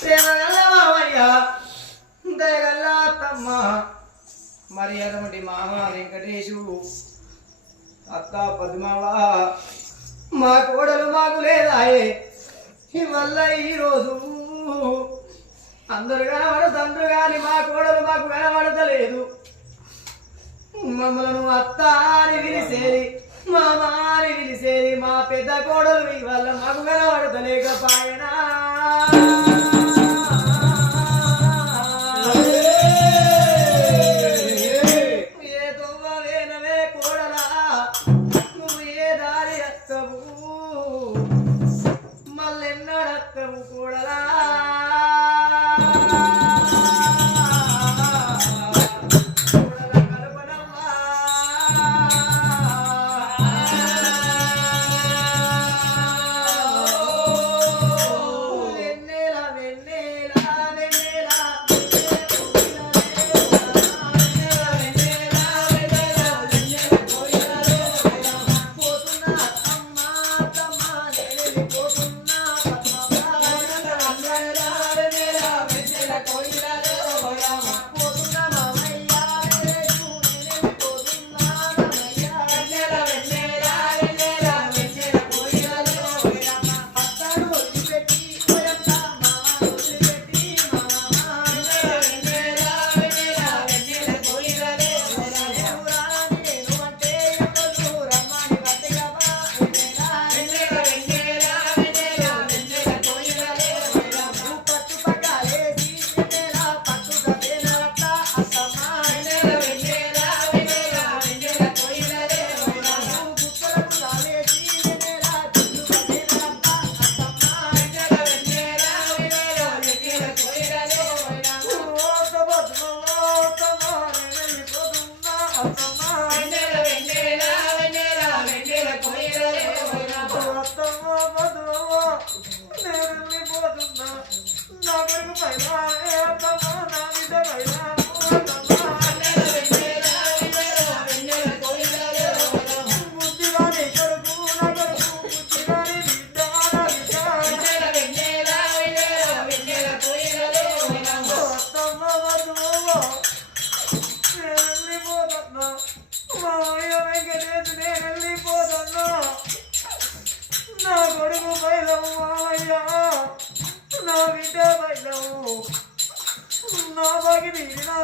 ప్రేమగల్ల మామయ్య దయగల్ల అత్తమ్మ మరి అటువంటి మామ వెంకటేశు అత్త పద్మవ మా కోడలు మాకు లేదాయే ఇవల్ల ఈరోజు అందరు కనబడుతుండ్రు కానీ మా కోడలు మాకు కనబడతలేదు మమ్మలను అత్త అని పిలిచేది మామ అని పిలిచేది మా పెద్ద కోడలు ఇవల్ల మాకు కనబడతలేకపాయనా నా కొడుకు బయలవు మామయ్య నా బిడ్డ బయలవు నా బగిరి నా